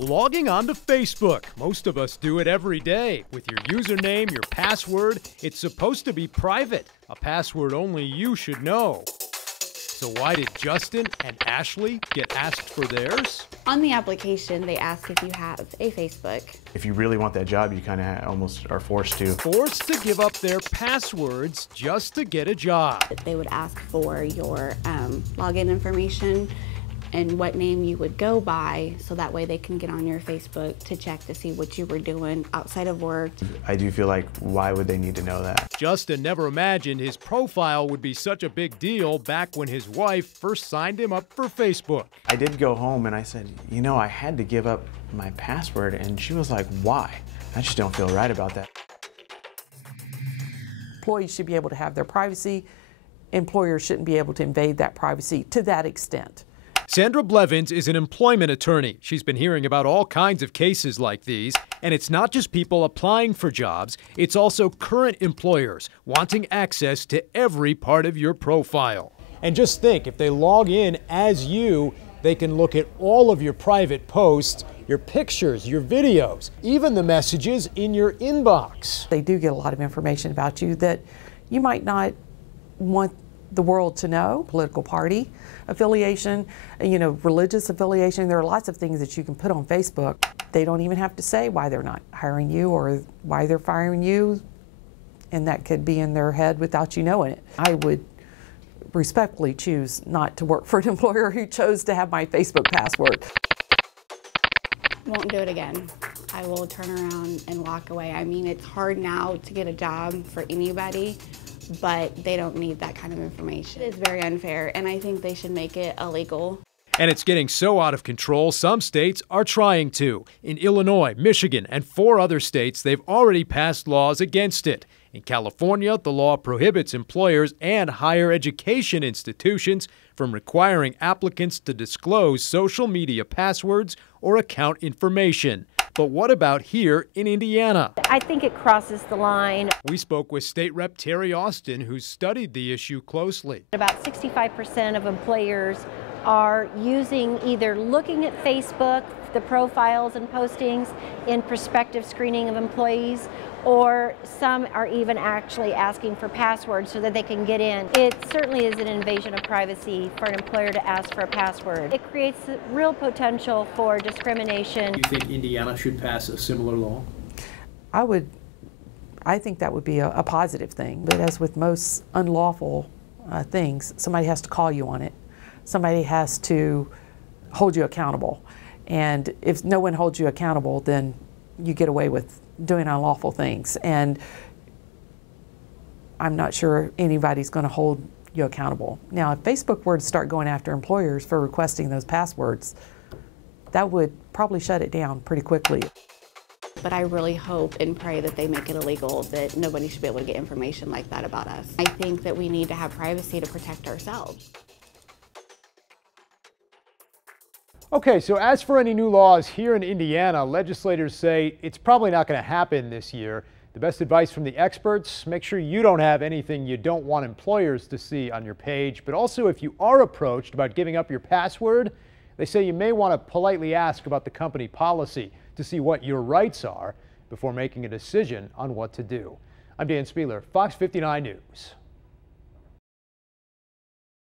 Logging on to Facebook. Most of us do it every day. With your username, your password, it's supposed to be private, a password only you should know. So why did Justin and Ashley get asked for theirs? On the application, they ask if you have a Facebook. If you really want that job, you kind of almost are forced to. Forced to give up their passwords just to get a job. They would ask for your login information and what name you would go by, so that way they can get on your Facebook to check to see what you were doing outside of work. I do feel like, why would they need to know that? Justin never imagined his profile would be such a big deal back when his wife first signed him up for Facebook. I did go home and I said, you know, I had to give up my password, and she was like, why? I just don't feel right about that. Employees should be able to have their privacy. Employers shouldn't be able to invade that privacy to that extent. Sandra Blevins is an employment attorney. She's been hearing about all kinds of cases like these, and it's not just people applying for jobs, it's also current employers wanting access to every part of your profile. And just think, if they log in as you, they can look at all of your private posts, your pictures, your videos, even the messages in your inbox. They do get a lot of information about you that you might not want the world to know. Political party affiliation, religious affiliation. There are lots of things that you can put on Facebook. They don't even have to say why they're not hiring you or why they're firing you, and that could be in their head without you knowing it. I would respectfully choose not to work for an employer who chose to have my Facebook password. Won't do it again. I will turn around and walk away. I mean, it's hard now to get a job for anybody, but they don't need that kind of information. It's very unfair, and I think they should make it illegal. And it's getting so out of control, some states are trying to. In Illinois, Michigan, and 4 other states, they've already passed laws against it. In California, the law prohibits employers and higher education institutions from requiring applicants to disclose social media passwords or account information. But what about here in Indiana? I think it crosses the line. We spoke with State Rep Terry Austin, who studied the issue closely. About 65% of employers are either looking at Facebook, the profiles and postings in prospective screening of employees, or some are even actually asking for passwords so that they can get in. It certainly is an invasion of privacy for an employer to ask for a password. It creates real potential for discrimination. Do you think Indiana should pass a similar law? I think that would be a positive thing, but as with most unlawful things, somebody has to call you on it. Somebody has to hold you accountable. And if no one holds you accountable, then you get away with doing unlawful things. And I'm not sure anybody's going to hold you accountable. Now, if Facebook were to start going after employers for requesting those passwords, that would probably shut it down pretty quickly. But I really hope and pray that they make it illegal, that nobody should be able to get information like that about us. I think that we need to have privacy to protect ourselves. Okay, so as for any new laws here in Indiana, legislators say it's probably not going to happen this year. The best advice from the experts: make sure you don't have anything you don't want employers to see on your page. But also, if you are approached about giving up your password, they say you may want to politely ask about the company policy to see what your rights are before making a decision on what to do. I'm Dan Spieler, Fox 59 News.